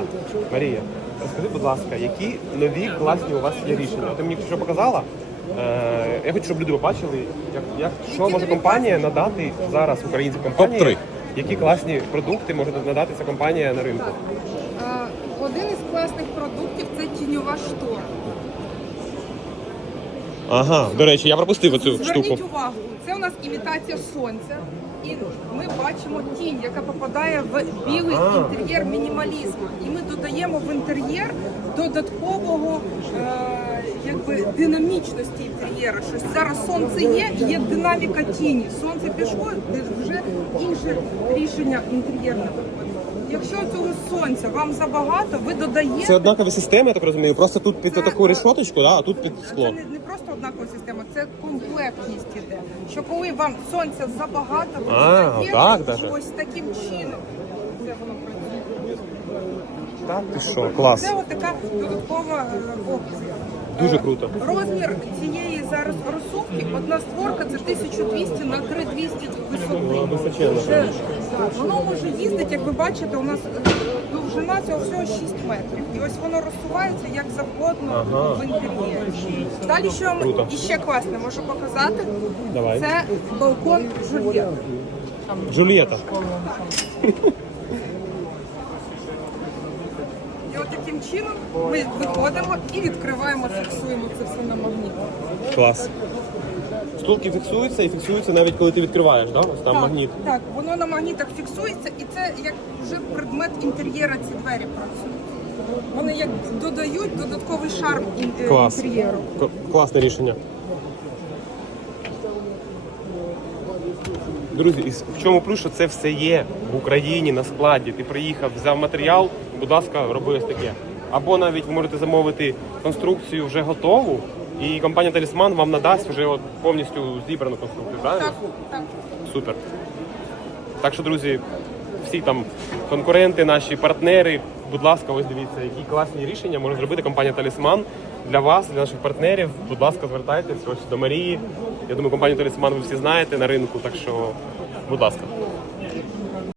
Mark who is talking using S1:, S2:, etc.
S1: Марія, Марія, розкажи, будь ласка, які нові класні у вас є рішення? Ти мені що показала? Е, я хочу, щоб люди побачили, як, як що може компанія надати зараз українській компанії.
S2: Топ-3.
S1: Які класні продукти може надати ця компанія на ринку?
S3: А, Один із класних продуктів це тіньова штора.
S1: Ага, до речі, я пропустив оцю
S3: Зверніть
S1: штуку.
S3: увагу, це у нас імітація сонця, і ми бачимо тінь, яка попадає в білий
S1: Ага.
S3: інтер'єр мінімалізму. І ми додаємо в інтер'єр додаткового е, якби динамічності інтер'єру. Що зараз сонце є і є динаміка тіні. Сонце пішло, вже інше рішення інтер'єрне виходить. Якщо цього сонця вам забагато, ви додаєте.
S1: Це однакові системи, я так розумію. Просто тут під
S3: Це,
S1: таку
S3: е,
S1: решоточку, да, а тут під
S3: Це
S1: скло.
S3: не, не просто однакова система, це комплектність іде. Що коли вам сонця забагато, ви
S1: А,
S3: додаєте,
S1: так
S3: і
S1: даже?
S3: ось таким чином це воно працює.
S1: Так, ти що, клас.
S3: Це от така додаткова е, опція.
S1: Дуже круто.
S3: Розмір цієї зараз розсувки, одна створка це 1200 на 3200 висоти.
S1: Височенна,
S3: так, воно може їздити, як ви бачите, у нас е, довжина цього всього 6 метрів. І ось воно розсувається як завгодно
S1: Ага.
S3: в інтер'єрі. Далі, що я
S1: Круто.
S3: вам іще класне можу показати,
S1: Давай.
S3: це балкон Жульєт.
S1: Джульєта.
S3: І от таким чином ми виходимо і відкриваємо, фіксуємо це все на магніт.
S1: Клас. Стулки фіксуються і фіксуються навіть коли ти відкриваєш, да? Ось там
S3: так,
S1: магніт.
S3: Так, воно на магнітах фіксується, і це як вже предмет інтер'єра ці двері працюють. Вони як додають додатковий шарм е,
S1: Клас.
S3: інтер'єру.
S1: К- Класне рішення. Друзі, і в чому плюс, що це все є в Україні на складі. Ти приїхав, взяв матеріал, будь ласка, роби ось таке. Або навіть ви можете замовити конструкцію вже готову, і компанія Талісман вам надасть вже от повністю зібрану конструкцію. Правильно?
S3: Так, так.
S1: Супер. Так що, друзі, всі там конкуренти, наші партнери, будь ласка, ось дивіться, які класні рішення може зробити компанія Талісман для вас, для наших партнерів. Будь ласка, звертайтесь ось до Марії. Я думаю, компанію Талісман ви всі знаєте на ринку, так що, будь ласка.